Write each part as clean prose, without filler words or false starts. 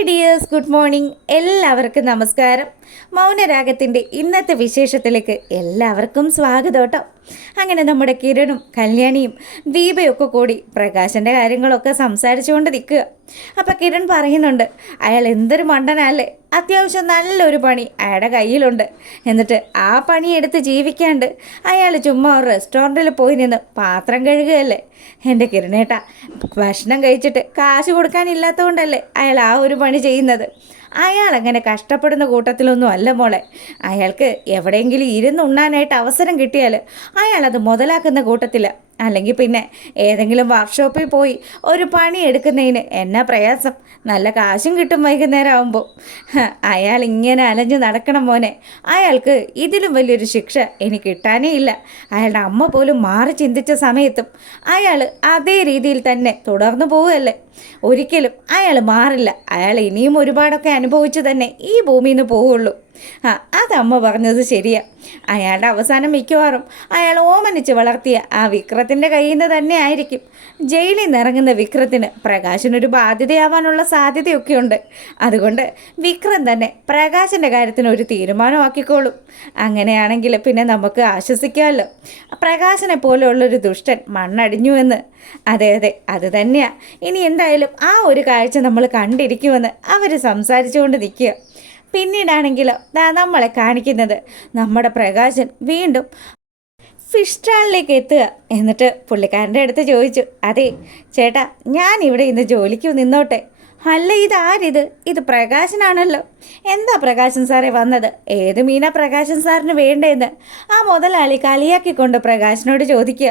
Hi dears, good morning. എല്ലാവർക്കും നമസ്കാരം. മൗനരാഗത്തിൻ്റെ ഇന്നത്തെ വിശേഷത്തിലേക്ക് എല്ലാവർക്കും സ്വാഗതം കേട്ടോ. അങ്ങനെ നമ്മുടെ കിരണും കല്യാണിയും ദീപയൊക്കെ കൂടി പ്രകാശൻ്റെ കാര്യങ്ങളൊക്കെ സംസാരിച്ചുകൊണ്ട് നിൽക്കുക. അപ്പം കിരൺ പറയുന്നുണ്ട്, അയാൾ എന്തൊരു മണ്ടനല്ലേ, അത്യാവശ്യം നല്ലൊരു പണി അയാളുടെ കയ്യിലുണ്ട്. എന്നിട്ട് ആ പണിയെടുത്ത് ജീവിക്കാണ്ട് അയാൾ ചുമ്മാ ഒരു റെസ്റ്റോറൻറ്റിൽ പോയി നിന്ന് പാത്രം കഴുകുകയല്ലേ. എൻ്റെ കിരണേട്ടാ, ഭക്ഷണം കഴിച്ചിട്ട് കാശ് കൊടുക്കാനില്ലാത്തതുകൊണ്ടല്ലേ അയാൾ ആ ഒരു പണി ചെയ്യുന്നത്. അയാൾ അങ്ങനെ കഷ്ടപ്പെടുന്ന കൂട്ടത്തിലൊന്നും അല്ല മോളെ. അയാൾക്ക് എവിടെയെങ്കിലും ഇരുന്നുണ്ണാനായിട്ട് അവസരം കിട്ടിയാൽ അയാളത് മുതലാക്കുന്ന കൂട്ടത്തില്ല. അല്ലെങ്കിൽ പിന്നെ ഏതെങ്കിലും വർക്ക്ഷോപ്പിൽ പോയി ഒരു പണി എടുക്കുന്നതിന് എന്നാ പ്രയാസം, നല്ല കാശും കിട്ടും വൈകുന്നേരം ആകുമ്പോൾ. അയാൾ ഇങ്ങനെ അലഞ്ഞ് നടക്കണം മോനെ. അയാൾക്ക് ഇതിലും വലിയൊരു ശിക്ഷ ഇനി കിട്ടാനേ ഇല്ല. അയാളുടെ അമ്മ പോലും മാറി ചിന്തിച്ച സമയത്തും അയാൾ അതേ രീതിയിൽ തന്നെ തുടർന്നു പോവുകയല്ലേ. ഒരിക്കലും അയാൾ മാറില്ല. അയാൾ ഇനിയും ഒരുപാടൊക്കെ അനുഭവിച്ച് തന്നെ ഈ ഭൂമിയിൽ നിന്ന് പോവുള്ളൂ. അതമ്മ പറഞ്ഞത് ശരിയാ. അയാളുടെ അവസാനം മിക്കവാറും അയാൾ ഓമനിച്ച് വളർത്തിയ ആ വിക്രത്തിൻ്റെ കയ്യിൽ നിന്ന് തന്നെ ആയിരിക്കും. ജയിലിൽ നിന്ന് ഇറങ്ങുന്ന വിക്രത്തിന് പ്രകാശിനൊരു ബാധ്യതയാവാനുള്ള സാധ്യതയൊക്കെയുണ്ട്. അതുകൊണ്ട് വിക്രം തന്നെ പ്രകാശിൻ്റെ കാര്യത്തിന് ഒരു തീരുമാനമാക്കിക്കോളും. അങ്ങനെയാണെങ്കിൽ പിന്നെ നമുക്ക് ആശ്വസിക്കാമല്ലോ. പ്രകാശനെ പോലെയുള്ളൊരു ദുഷ്ടൻ മണ്ണടിഞ്ഞുവെന്ന്. അതെ അതെ, അത് തന്നെയാണ്. ഇനി എന്തായാലും ആ ഒരു കാഴ്ച നമ്മൾ കണ്ടിരിക്കുമെന്ന് അവർ സംസാരിച്ചുകൊണ്ട് നിൽക്കുക. പിന്നീടാണെങ്കിലോ നമ്മളെ കാണിക്കുന്നത് നമ്മുടെ പ്രകാശൻ വീണ്ടും ഫിഷ് സ്റ്റാളിലേക്ക് എത്തുക. എന്നിട്ട് പുള്ളിക്കാരൻ്റെ അടുത്ത് ചോദിച്ചു, അതെ ചേട്ടാ, ഞാനിവിടെ ഇന്ന് ജോലിക്ക് നിന്നോട്ടെ. അല്ല, ഇതാരിത്? ഇത് പ്രകാശനാണല്ലോ. എന്താ പ്രകാശൻ സാറേ വന്നത്? ഏത് മീനാ പ്രകാശൻ സാറിന് വേണ്ടതെന്ന് ആ മുതലാളി കളിയാക്കിക്കൊണ്ട് പ്രകാശനോട് ചോദിക്കുക.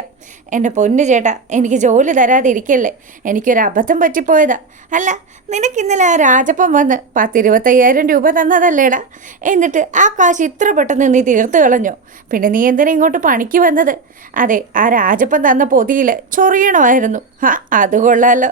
എൻ്റെ പൊന്നു ചേട്ടാ, എനിക്ക് ജോലി തരാതിരിക്കല്ലേ, എനിക്കൊരു അബദ്ധം പറ്റിപ്പോയതാ. അല്ല, നിനക്കിന്നലെ ആ രാജപ്പൻ വന്ന് 10-25,000 രൂപ തന്നതല്ലേടാ. എന്നിട്ട് ആ കാശ് ഇത്ര പെട്ടെന്ന് നീ തീർത്ത് കളഞ്ഞോ? പിന്നെ നീ എന്തിനാ ഇങ്ങോട്ട് പണിക്ക് വന്നത്? അതെ, ആ രാജപ്പൻ തന്ന പൊതിയിൽ ചൊറിയണമായിരുന്നു. അത് കൊള്ളാലോ.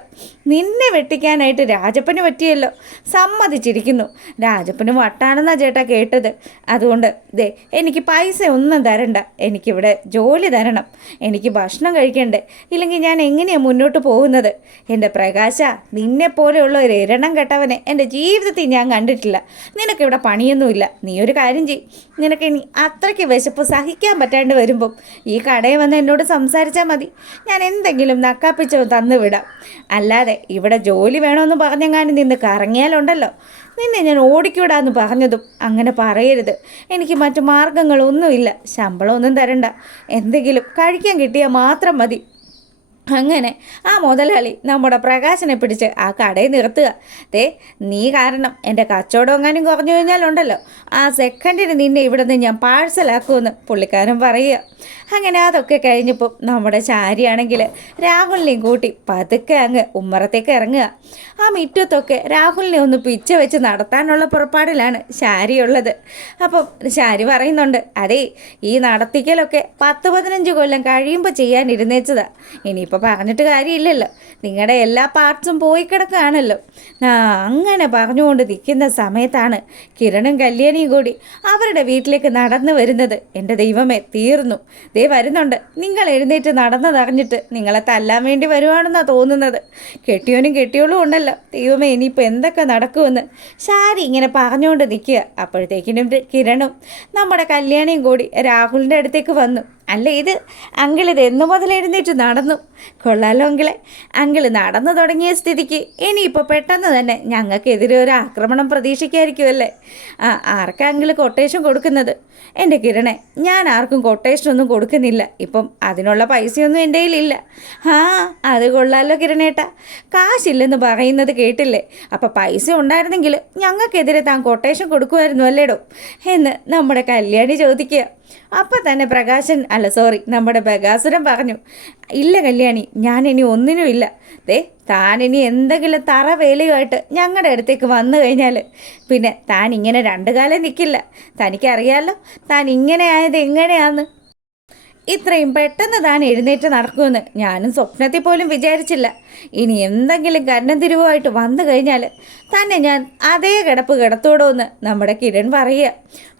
നിന്നെ വെട്ടിക്കാനായിട്ട് രാജപ്പന് പറ്റിയല്ലോ. സമ്മതിച്ചിരിക്കുന്നു. രാജപ്പന് വട്ടാണെന്നാ ചേട്ടാ കേട്ടത്. അതുകൊണ്ട് ദേ, എനിക്ക് പൈസ ഒന്നും തരണ്ട. എനിക്കിവിടെ ജോലി തരണം. എനിക്ക് ഭക്ഷണം കഴിക്കണ്ടേ, ഇല്ലെങ്കിൽ ഞാൻ എങ്ങനെയാണ് മുന്നോട്ട് പോകുന്നത്? എൻ്റെ പ്രകാശ, നിന്നെപ്പോലെയുള്ള ഒരു ഇരണം കെട്ടവനെ എൻ്റെ ജീവിതത്തിൽ ഞാൻ കണ്ടിട്ടില്ല. നിനക്കിവിടെ പണിയൊന്നുമില്ല. നീ ഒരു കാര്യം ചെയ്യും, നിനക്ക് ഇനി അത്രയ്ക്ക് വിശപ്പ് സഹിക്കാൻ പറ്റാണ്ട് വരുമ്പം ഈ കടയിൽ വന്ന് എന്നോട് സംസാരിച്ചാൽ മതി. ഞാൻ എന്തെങ്കിലും നക്കാപ്പിച്ചോ തന്നു വിടാം. അല്ലാതെ ഇവിടെ ജോലി വേണമെന്ന് പറഞ്ഞെങ്ങാനും നിന്ന് കറങ്ങിയാലുണ്ടല്ലോ, നിന്നെ ഞാൻ ഓടിക്കൂടാന്ന് പറഞ്ഞതും അങ്ങനെ പറയരുത്. എനിക്ക് മറ്റു മാർഗങ്ങളൊന്നുമില്ല. ശമ്പളമൊന്നും തരണ്ട, എന്തെങ്കിലും കഴിക്കാൻ കിട്ടിയാൽ മാത്രം മതി. അങ്ങനെ ആ മുതലാളി നമ്മുടെ പ്രകാശനെ പിടിച്ച് ആ കടയിൽ നിർത്തുക. നീ കാരണം എൻ്റെ കച്ചവടം എങ്ങാനും കുറഞ്ഞു കഴിഞ്ഞാലുണ്ടല്ലോ, ആ സെക്കൻഡിന് നിന്നെ ഇവിടെ നിന്ന് ഞാൻ പാഴ്സലാക്കുമെന്ന് പുള്ളിക്കാരൻ പറയുക. അങ്ങനെ അതൊക്കെ കഴിഞ്ഞപ്പോൾ നമ്മുടെ ചാരിയാണെങ്കിൽ രാഹുലിനെയും കൂട്ടി പതുക്കെ അങ്ങ് ഉമ്മറത്തേക്ക് ഇറങ്ങുക. ആ മുറ്റത്തൊക്കെ രാഹുലിനെ ഒന്ന് പിച്ച വെച്ച് നടത്താനുള്ള പുറപ്പാടിലാണ് ശാരിയുള്ളത്. അപ്പം ശാരി പറയുന്നുണ്ട്, അതേ, ഈ നടത്തിക്കലൊക്കെ 10-15 കൊല്ലം കഴിയുമ്പോൾ ചെയ്യാനിരുന്നേച്ചതാ. ഇനിയിപ്പോൾ പറഞ്ഞിട്ട് കാര്യമില്ലല്ലോ, നിങ്ങളുടെ എല്ലാ പാർട്സും പോയി കിടക്കുകയാണല്ലോ. അങ്ങനെ പറഞ്ഞുകൊണ്ട് നിൽക്കുന്ന സമയത്താണ് കിരണും കല്യാണിയും കൂടി അവരുടെ വീട്ടിലേക്ക് നടന്നു വരുന്നത്. എൻ്റെ ദൈവമേ, തീർന്നു. വരുന്നുണ്ട്. നിങ്ങൾ എഴുന്നേറ്റ് നടന്നതറിഞ്ഞിട്ട് നിങ്ങളെ തല്ലാൻ വേണ്ടി വരുവാണെന്നാണ് തോന്നുന്നത്. കെട്ടിയോനും കെട്ടിയോളും ഉണ്ടല്ലോ. ദൈവമേ, ഇനിയിപ്പോൾ എന്തൊക്കെ നടക്കുമെന്ന് ശാരി ഇങ്ങനെ പറഞ്ഞുകൊണ്ട് നിൽക്കുക. അപ്പോഴത്തേക്കിനും കിരണും നമ്മുടെ കല്യാണിയും കൂടി രാഹുലിൻ്റെ അടുത്തേക്ക് വന്നു. അല്ല, ഇത് അങ്കിളിത് എന്നു മുതൽ എഴുന്നേറ്റ് നടന്നു? കൊള്ളാലോ അങ്കിളെ. അങ്കിള് നടന്നു തുടങ്ങിയ സ്ഥിതിക്ക് ഇനിയിപ്പോൾ പെട്ടെന്ന് തന്നെ ഞങ്ങൾക്കെതിരെ ഒരു ആക്രമണം പ്രതീക്ഷിക്കായിരിക്കുമല്ലേ? ആർക്കാ അങ്കിള് കൊട്ടേഷൻ കൊടുക്കുന്നത്? എൻ്റെ കിരണെ, ഞാൻ ആർക്കും കൊട്ടേഷനൊന്നും കൊടുക്കുന്നില്ല. ഇപ്പം അതിനുള്ള പൈസയൊന്നും എൻ്റെ കയ്യിലില്ല. അത് കൊള്ളാലോ കിരണേട്ടാ, കാശില്ലെന്ന് പറയുന്നത് കേട്ടില്ലേ? അപ്പം പൈസ ഉണ്ടായിരുന്നെങ്കിൽ ഞങ്ങൾക്കെതിരെ താൻ കൊട്ടേഷൻ കൊടുക്കുമായിരുന്നു അല്ലേടോ എന്ന് നമ്മുടെ കല്യാണി ചോദിക്കുക. അപ്പം തന്നെ നമ്മുടെ ബഗാസുരൻ പറഞ്ഞു, ഇല്ല കല്യാണി, ഞാനിനി ഒന്നിനുമില്ല. താനിനി എന്തെങ്കിലും തറ വേലയുമായിട്ട് ഞങ്ങളുടെ അടുത്തേക്ക് വന്നു കഴിഞ്ഞാൽ പിന്നെ താൻ ഇങ്ങനെ 2 കാലം നിൽക്കില്ല. തനിക്കറിയാമല്ലോ താൻ ഇങ്ങനെ ആയത് എങ്ങനെയാന്ന്. ഇത്രയും പെട്ടെന്ന് താൻ എഴുന്നേറ്റ് നടക്കുമെന്ന് ഞാനും സ്വപ്നത്തിൽ പോലും വിചാരിച്ചില്ല. ഇനി എന്തെങ്കിലും കന്നം തിരിവുമായിട്ട് വന്നു കഴിഞ്ഞാൽ തന്നെ ഞാൻ അതേ കിടപ്പ് കിടത്തോടോന്ന് നമ്മുടെ കിരൺ പറയുക.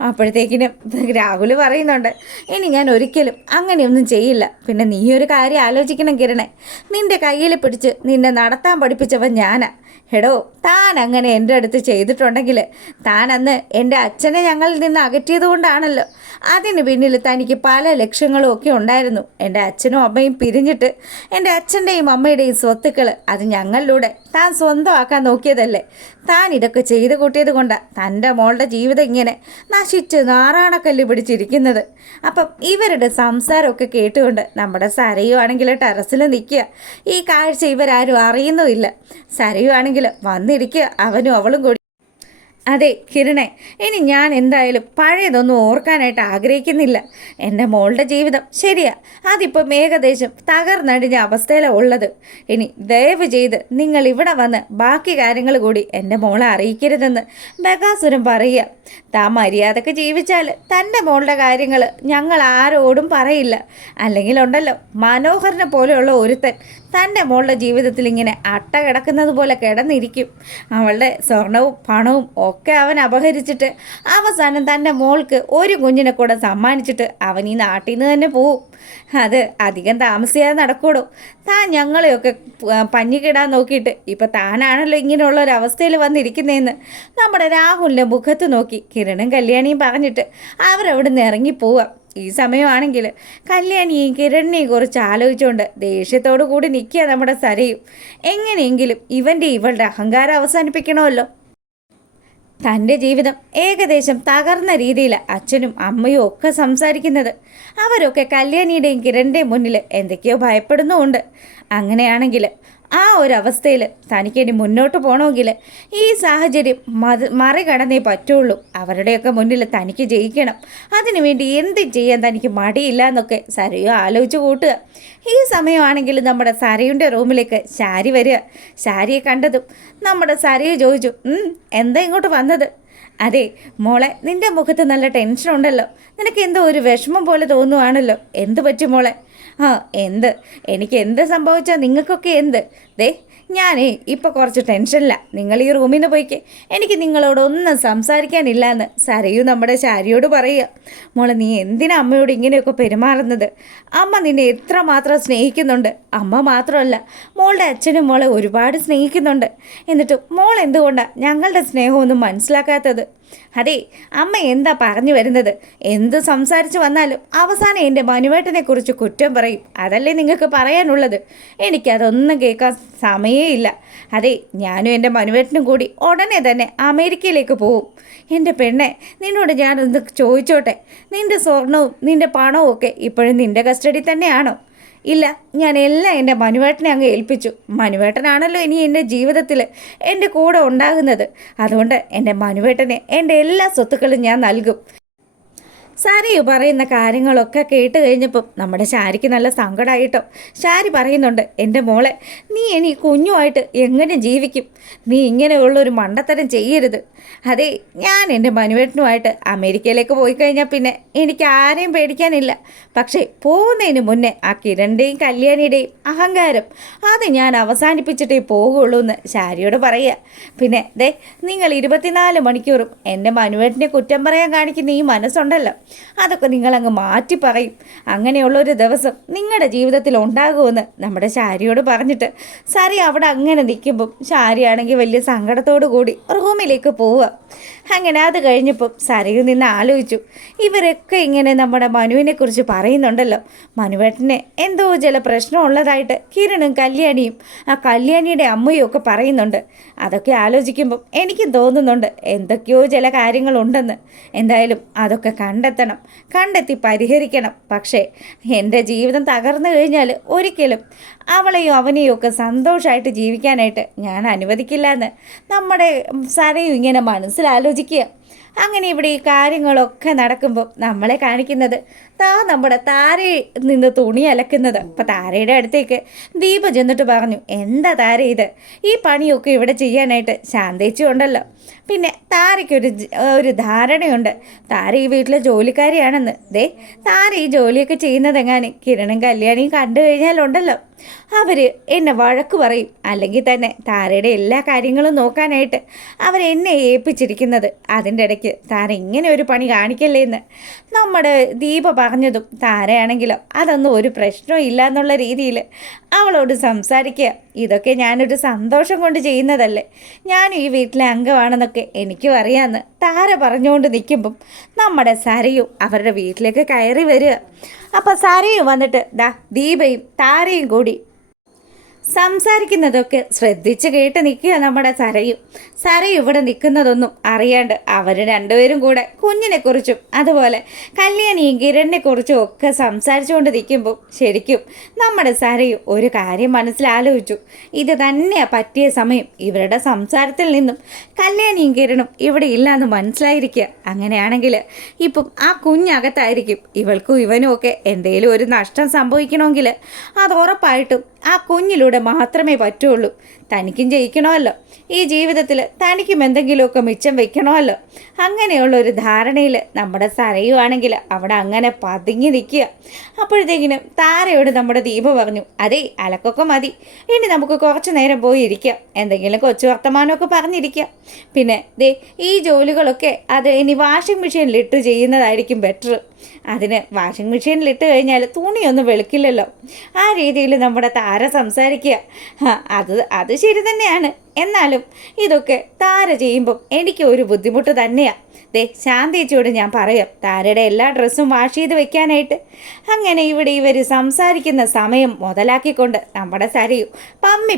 അപ്പോഴത്തേക്കിനും രാഹുൽ പറയുന്നുണ്ട്, ഇനി ഞാൻ ഒരിക്കലും അങ്ങനെയൊന്നും ചെയ്യില്ല. പിന്നെ നീ ഒരു കാര്യം ആലോചിക്കണം കിരണേ, നിന്റെ കയ്യിൽ പിടിച്ച് നിന്നെ നടത്താൻ പഠിപ്പിച്ചവൻ ഞാനാ. എടോ, താൻ അങ്ങനെ എൻ്റെ അടുത്ത് ചെയ്തിട്ടുണ്ടെങ്കിൽ താൻ അന്ന് എൻ്റെ അച്ഛനെ ഞങ്ങളിൽ നിന്ന് അകറ്റിയത് കൊണ്ടാണല്ലോ. അതിന് പിന്നിൽ തനിക്ക് പല ലക്ഷ്യങ്ങളും ഒക്കെ ഉണ്ടായിരുന്നു. എൻ്റെ അച്ഛനും അമ്മയും പിരിഞ്ഞിട്ട് എൻ്റെ അച്ഛൻ്റെയും അമ്മയുടെയും സ്വത്തുക്കൾ അത് ഞങ്ങളിലൂടെ താൻ സ്വന്തമാക്കാൻ നോക്കിയതല്ലേ. താൻ ഇതൊക്കെ ചെയ്ത് കൂട്ടിയത് കൊണ്ടാണ് തൻ്റെ മോളുടെ ജീവിതം ഇങ്ങനെ നശിച്ച് നാറാണക്കല്ല് പിടിച്ചിരിക്കുന്നത്. അപ്പം ഇവരുടെ സംസാരമൊക്കെ കേട്ടുകൊണ്ട് നമ്മുടെ സരയുവാണെങ്കിൽ ടെറസിൽ നിൽക്കുക. ഈ കാഴ്ച ഇവരാരും അറിയുന്നുമില്ല. സരയുവാണെങ്കിൽ വന്നിരിക്കുക, അവനും അവളും കൂടി. അതെ കിരണേ, ഇനി ഞാൻ എന്തായാലും പഴയതൊന്നും ഓർക്കാനായിട്ട് ആഗ്രഹിക്കുന്നില്ല. എൻ്റെ മോളുടെ ജീവിതം ശരിയാ, അതിപ്പം ഏകദേശം തകർന്നടിഞ്ഞ അവസ്ഥയിലാണ് ഉള്ളത്. ഇനി ദയവ് ചെയ്ത് നിങ്ങൾ ഇവിടെ വന്ന് ബാക്കി കാര്യങ്ങൾ കൂടി എൻ്റെ മോളെ അറിയിക്കരുതെന്ന് ബകാസുരം പറയുക. താൻ മര്യാദക്ക് ജീവിച്ചാൽ തൻ്റെ മോളുടെ കാര്യങ്ങൾ ഞങ്ങൾ ആരോടും പറയില്ല. അല്ലെങ്കിൽ ഉണ്ടല്ലോ, മനോഹരനെ പോലെയുള്ള ഒരുത്തൻ തൻ്റെ മോളുടെ ജീവിതത്തിൽ ഇങ്ങനെ അട്ട കിടക്കുന്നത് പോലെ കിടന്നിരിക്കും. അവളുടെ സ്വർണവും പണവും ഒക്കെ അവൻ അപഹരിച്ചിട്ട് അവസാനം തൻ്റെ മോൾക്ക് ഒരു കുഞ്ഞിനെ കൂടെ സമ്മാനിച്ചിട്ട് അവൻ ഈ നാട്ടിൽ നിന്ന് തന്നെ പോവും. അത് അധികം താമസിയാതെ നടക്കൂടോ. താൻ ഞങ്ങളെയൊക്കെ പഞ്ഞിക്കിടാൻ നോക്കിയിട്ട് ഇപ്പം താനാണല്ലോ ഇങ്ങനെയുള്ളൊരവസ്ഥയിൽ വന്നിരിക്കുന്നതെന്ന് നമ്മുടെ രാഹുലിൻ്റെ മുഖത്ത് നോക്കി കിരണും കല്യാണിയും പറഞ്ഞിട്ട് അവരവിടെ നിന്ന് ഇറങ്ങിപ്പോവാം. ഈ സമയമാണെങ്കിൽ കല്യാണിയെയും കിരണിനെയും കുറിച്ച് ആലോചിച്ചുകൊണ്ട് ദേഷ്യത്തോടു കൂടി നിൽക്കുക നമ്മുടെ സരയും. എങ്ങനെയെങ്കിലും ഇവളുടെ അഹങ്കാരം അവസാനിപ്പിക്കണമല്ലോ. തൻ്റെ ജീവിതം ഏകദേശം തകർന്ന രീതിയിൽ അച്ഛനും അമ്മയും ഒക്കെ സംസാരിക്കുന്നത്. അവരൊക്കെ കല്യാണിയുടെയും കിരണിൻ്റെയും മുന്നിൽ എന്തൊക്കെയോ ഭയപ്പെടുന്നുമുണ്ട്. അങ്ങനെയാണെങ്കിൽ ആ ഒരവസ്ഥയിൽ തനിക്കിനി മുന്നോട്ട് പോകണമെങ്കിൽ ഈ സാഹചര്യം മറികടന്നേ പറ്റുള്ളൂ. അവരുടെയൊക്കെ മുന്നിൽ തനിക്ക് ജയിക്കണം. അതിനുവേണ്ടി എന്ത് ചെയ്യാൻ തനിക്ക് മടിയില്ല എന്നൊക്കെ സരയു ആലോചിച്ച് കൂട്ടുക. ഈ സമയമാണെങ്കിൽ നമ്മുടെ സരയുടെ റൂമിലേക്ക് ശാരി വരിക. ശാരിയെ കണ്ടതും നമ്മുടെ സരയു ചോദിച്ചു, എന്താ ഇങ്ങോട്ട് വന്നത്? അതെ മോളെ, നിൻ്റെ മുഖത്ത് നല്ല ടെൻഷൻ ഉണ്ടല്ലോ. നിനക്ക് എന്തോ ഒരു വിഷമം പോലെ തോന്നുവാണല്ലോ. എന്ത് പറ്റി മോളെ? എനിക്ക് എന്ത് സംഭവിച്ചാൽ നിങ്ങൾക്കൊക്കെ എന്ത്? ദേ ഞാനേ ഇപ്പോൾ കുറച്ച് ടെൻഷനില്ല. നിങ്ങൾ ഈ റൂമിൽ നിന്ന് പോയിക്കേ, എനിക്ക് നിങ്ങളോടൊന്നും സംസാരിക്കാനില്ല എന്ന് സരയു നമ്മുടെ ശാരിയോട് പറയുക. മോളെ, നീ എന്തിനാ അമ്മയോട് ഇങ്ങനെയൊക്കെ പെരുമാറുന്നത്? അമ്മ നിന്നെ എത്രമാത്രം സ്നേഹിക്കുന്നുണ്ട്. അമ്മ മാത്രമല്ല, മോളുടെ അച്ഛനും മോളെ ഒരുപാട് സ്നേഹിക്കുന്നുണ്ട്. എന്നിട്ടും മോൾ എന്തുകൊണ്ടാണ് ഞങ്ങളുടെ സ്നേഹമൊന്നും മനസ്സിലാക്കാത്തത്? അതെ, അമ്മ എന്താ പറഞ്ഞു വരുന്നത്? എന്ത് സംസാരിച്ച് വന്നാലും അവസാനം എൻ്റെ മനുവേട്ടനെ കുറിച്ച് കുറ്റം പറയും. അതല്ലേ നിങ്ങൾക്ക് പറയാനുള്ളത്? എനിക്കതൊന്നും കേൾക്കാൻ സമയമില്ല. അതെ, ഞാനും എൻ്റെ മനുവേട്ടനും കൂടി ഉടനെ തന്നെ അമേരിക്കയിലേക്ക് പോവും. എൻ്റെ പെണ്ണെ, നിന്നോട് ഞാനൊന്ന് ചോദിച്ചോട്ടെ, നിൻ്റെ സ്വർണവും നിൻ്റെ പണവും ഒക്കെ ഇപ്പോഴും നിൻ്റെ കസ്റ്റഡി തന്നെയാണോ? ഇല്ല, ഞാൻ എല്ലാം എൻ്റെ മനുവേട്ടനെ അങ്ങ് ഏൽപ്പിച്ചു. മനുവേട്ടനാണല്ലോ ഇനി എൻ്റെ ജീവിതത്തിൽ എൻ്റെ കൂടെ ഉണ്ടാകുന്നത്. അതുകൊണ്ട് എൻ്റെ മനുവേട്ടനെ എൻ്റെ എല്ലാ സ്വത്തുക്കളും ഞാൻ നൽകും. സരയു പറയുന്ന കാര്യങ്ങളൊക്കെ കേട്ട് കഴിഞ്ഞപ്പം നമ്മുടെ ശാരിക്ക് നല്ല സങ്കടമായിട്ടോ. ശാരി പറയുന്നുണ്ട്, എൻ്റെ മോളെ, നീ ഇനി കുഞ്ഞുമായിട്ട് എങ്ങനെ ജീവിക്കും? നീ ഇങ്ങനെയുള്ളൊരു മണ്ടത്തരം ചെയ്യരുത്. അതെ, ഞാൻ എൻ്റെ മനുവേട്ടനുമായിട്ട് അമേരിക്കയിലേക്ക് പോയി കഴിഞ്ഞാൽ പിന്നെ എനിക്ക് ആരെയും പേടിക്കാനില്ല. പക്ഷേ പോകുന്നതിന് മുന്നേ ആ കിരണിൻ്റെയും കല്യാണിയുടെയും അഹങ്കാരം അത് ഞാൻ അവസാനിപ്പിച്ചിട്ടേ പോകുള്ളൂ എന്ന് ശാരിയോട് പറയുക. പിന്നെ ദേ, നിങ്ങൾ 24 മണിക്കൂറും എൻ്റെ മനുവേട്ടനെ കുറ്റം പറയാൻ കാണിക്കുന്ന ഈ മനസ്സുണ്ടല്ലോ, അതൊക്കെ നിങ്ങളങ്ങ് മാറ്റി പറയും. അങ്ങനെയുള്ളൊരു ദിവസം നിങ്ങളുടെ ജീവിതത്തിൽ ഉണ്ടാകുമെന്ന് നമ്മുടെ ശാരിയോട് പറഞ്ഞിട്ട് സരി അവിടെ അങ്ങനെ നിൽക്കുമ്പം ശാരിയാണെങ്കിൽ വലിയ സങ്കടത്തോടു കൂടി റൂമിലേക്ക് പോവുക. അങ്ങനെ അത് കഴിഞ്ഞപ്പം സരയിൽ നിന്ന് ആലോചിച്ചു, ഇവരൊക്കെ ഇങ്ങനെ നമ്മുടെ മനുവിനെക്കുറിച്ച് പറയുന്നുണ്ടല്ലോ. മനുവേട്ടനെ എന്തോ ചില പ്രശ്നമുള്ളതായിട്ട് കിരണും കല്യാണിയും ആ കല്യാണിയുടെ അമ്മയും ഒക്കെ പറയുന്നുണ്ട്. അതൊക്കെ ആലോചിക്കുമ്പം എനിക്കും തോന്നുന്നുണ്ട് എന്തൊക്കെയോ ചില കാര്യങ്ങളുണ്ടെന്ന്. എന്തായാലും അതൊക്കെ കണ്ടെത്തി പരിഹരിക്കണം. പക്ഷേ എൻ്റെ ജീവിതം തകർന്നു കഴിഞ്ഞാൽ ഒരിക്കലും അവളെയും അവനെയും ഒക്കെ സന്തോഷമായിട്ട് ജീവിക്കാനായിട്ട് ഞാൻ അനുവദിക്കില്ല എന്ന് നമ്മുടെ സരയും ഇങ്ങനെ മനസ്സിലാലോചിക്കുക. അങ്ങനെ ഇവിടെ ഈ കാര്യങ്ങളൊക്കെ നടക്കുമ്പോൾ നമ്മളെ കാണിക്കുന്നത് നമ്മുടെ താരയിൽ നിന്ന് തുണി അലക്കുന്നത്. അപ്പം താരയുടെ അടുത്തേക്ക് ദീപ ചെന്നിട്ട് പറഞ്ഞു, എന്താ താര ഇത്, ഈ പണിയൊക്കെ ഇവിടെ ചെയ്യാനായിട്ട് ശാന്തേച്ചി ഉണ്ടല്ലോ. പിന്നെ താരയ്ക്കൊരു ഒരു ധാരണയുണ്ട്, താര ഈ വീട്ടിലെ ജോലിക്കാരിയാണെന്ന്. താര ഈ ജോലിയൊക്കെ ചെയ്യുന്നതെങ്ങാനും കിരണും കല്യാണിയും കണ്ടു കഴിഞ്ഞാലുണ്ടല്ലോ, അവർ എന്നെ വഴക്ക് പറയും. അല്ലെങ്കിൽ തന്നെ താരയുടെ എല്ലാ കാര്യങ്ങളും നോക്കാനായിട്ട് അവരെന്നെ ഏൽപ്പിച്ചിരിക്കുന്നത്. അതിൻ്റെ ഇടയ്ക്ക് താര ഇങ്ങനെ ഒരു പണി കാണിക്കല്ലേ എന്ന് നമ്മുടെ ദീപ പറഞ്ഞതും താരയാണെങ്കിലോ അതൊന്നും ഒരു പ്രശ്നവും ഇല്ല എന്നുള്ള രീതിയിൽ അവളോട് സംസാരിക്കുക. ഇതൊക്കെ ഞാനൊരു സന്തോഷം കൊണ്ട് ചെയ്യുന്നതല്ലേ, ഞാനും ഈ വീട്ടിലെ അംഗമാണെന്നൊക്കെ എനിക്കും അറിയാമെന്ന് താര പറഞ്ഞുകൊണ്ട് നിൽക്കുമ്പം നമ്മുടെ സരയു അവരുടെ വീട്ടിലേക്ക് കയറി വരിക. അപ്പോൾ സരയു വന്നിട്ട് ദീപയും താരയും കൂടി സംസാരിക്കുന്നതൊക്കെ ശ്രദ്ധിച്ച് കേട്ട് നിൽക്കുക നമ്മുടെ സരയു ഇവിടെ നിൽക്കുന്നതൊന്നും അറിയാണ്ട് അവർ രണ്ടുപേരും കൂടെ കുഞ്ഞിനെക്കുറിച്ചും അതുപോലെ കല്യാണിയും കിരണിനെക്കുറിച്ചും ഒക്കെ സംസാരിച്ചുകൊണ്ട് നിൽക്കുമ്പോൾ ശരിക്കും നമ്മുടെ സരയു ഒരു കാര്യം മനസ്സിലാലോചിച്ചു. ഇത് തന്നെയാണ് പറ്റിയ സമയം. ഇവരുടെ സംസാരത്തിൽ നിന്നും കല്യാണിയും കിരണും ഇവിടെ ഇല്ലയെന്ന് മനസ്സിലായിരിക്കുക. അങ്ങനെയാണെങ്കിൽ ഇപ്പം ആ കുഞ്ഞകത്തായിരിക്കും. ഇവൾക്കും ഇവനും ഒക്കെ എന്തെങ്കിലും ഒരു നഷ്ടം സംഭവിക്കണമെങ്കിൽ അത് ഉറപ്പായിട്ടും ആ കുഞ്ഞിലൂടെ മാത്രമേ പറ്റുള്ളൂ. തനിക്കും ജയിക്കണമല്ലോ, ഈ ജീവിതത്തിൽ തനിക്കും എന്തെങ്കിലുമൊക്കെ മിച്ചം വെക്കണമല്ലോ. അങ്ങനെയുള്ള ഒരു ധാരണയിൽ നമ്മുടെ സരയുവാണെങ്കിൽ അവിടെ അങ്ങനെ പതുങ്ങി നിൽക്കുക. അപ്പോഴത്തേക്കിനും താരയോട് നമ്മുടെ ദീപ പറഞ്ഞു, അതേ അലക്കൊക്കെ മതി, ഇനി നമുക്ക് കുറച്ച് നേരം പോയി ഇരിക്കാം, എന്തെങ്കിലും കൊച്ചു വർത്തമാനമൊക്കെ പറഞ്ഞിരിക്കാം. പിന്നെ ഈ ജോലികളൊക്കെ അത് ഇനി വാഷിംഗ് മെഷീനിലിട്ട് ചെയ്യുന്നതായിരിക്കും ബെറ്റർ. അതിന് വാഷിംഗ് മെഷീനിലിട്ട് കഴിഞ്ഞാൽ തുണിയൊന്നും വെളുക്കില്ലല്ലോ. ആ രീതിയിൽ നമ്മുടെ താര സംസാരിക്കുക. അത് ശരി തന്നെയാണ്. എന്നാലും ഇതൊക്കെ താര ചെയ്യുമ്പം എനിക്ക് ഒരു ബുദ്ധിമുട്ട് തന്നെയാണ്. ശാന്തേച്ചിയോട് ഞാൻ പറയാം താരയുടെ എല്ലാ ഡ്രസ്സും വാഷ് ചെയ്ത് വെക്കാനായിട്ട്. അങ്ങനെ ഇവിടെ ഇവർ സംസാരിക്കുന്ന സമയം മുതലാക്കിക്കൊണ്ട് നമ്മുടെ സരയു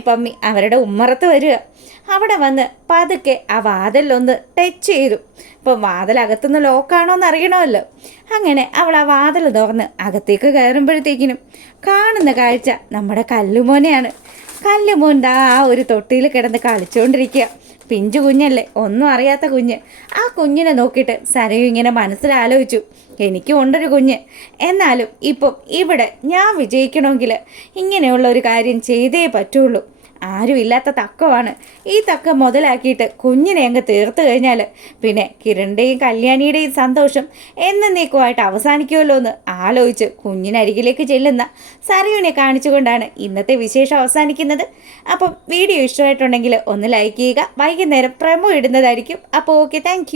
പമ്മി അവരുടെ ഉമ്മറത്ത് വരിക. അവിടെ വന്ന് പതുക്കെ ആ വാതിലൊന്ന് ടച്ച് ചെയ്തു. ഇപ്പം വാതിലകത്തുനിന്ന് ലോക്കാണോ എന്ന് അറിയണമല്ലോ. അങ്ങനെ അവൾ ആ വാതിൽ തുറന്ന് അകത്തേക്ക് കയറുമ്പോഴത്തേക്കിനും കാണുന്ന കാഴ്ച നമ്മുടെ കല്ലുമോനെയാണ്. കല്ലുമോൻ ആ ഒരു തൊട്ടിയിൽ കിടന്ന് കളിച്ചുകൊണ്ടിരിക്കുക. പിഞ്ചു കുഞ്ഞല്ലേ, ഒന്നും അറിയാത്ത കുഞ്ഞ്. ആ കുഞ്ഞിനെ നോക്കിയിട്ട് സരയു ഇങ്ങനെ മനസ്സിലാലോചിച്ചു, എനിക്കും ഉണ്ടൊരു കുഞ്ഞ്. എന്നാലും ഇപ്പം ഇവിടെ ഞാൻ വിജയിക്കണമെങ്കിൽ ഇങ്ങനെയുള്ള ഒരു കാര്യം ചെയ്തേ പറ്റുള്ളൂ. ആരും ഇല്ലാത്ത തക്കമാണ്. ഈ തക്കം മുതലാക്കിയിട്ട് കുഞ്ഞിനെ അങ്ങ് തീർത്തു കഴിഞ്ഞാൽ പിന്നെ കിരണിൻ്റെയും കല്യാണിയുടെയും സന്തോഷം എന്നേക്കുമായിട്ട് അവസാനിക്കുമല്ലോ എന്ന് ആലോചിച്ച് കുഞ്ഞിനരികിലേക്ക് ചെല്ലുന്ന സരയുവിനെ കാണിച്ചുകൊണ്ടാണ് ഇന്നത്തെ വിശേഷം അവസാനിക്കുന്നത്. അപ്പം വീഡിയോ ഇഷ്ടമായിട്ടുണ്ടെങ്കിൽ ഒന്ന് ലൈക്ക് ചെയ്യുക. വൈകുന്നേരം പ്രമോ ഇടുന്നതായിരിക്കും. അപ്പോൾ ഓക്കെ, താങ്ക്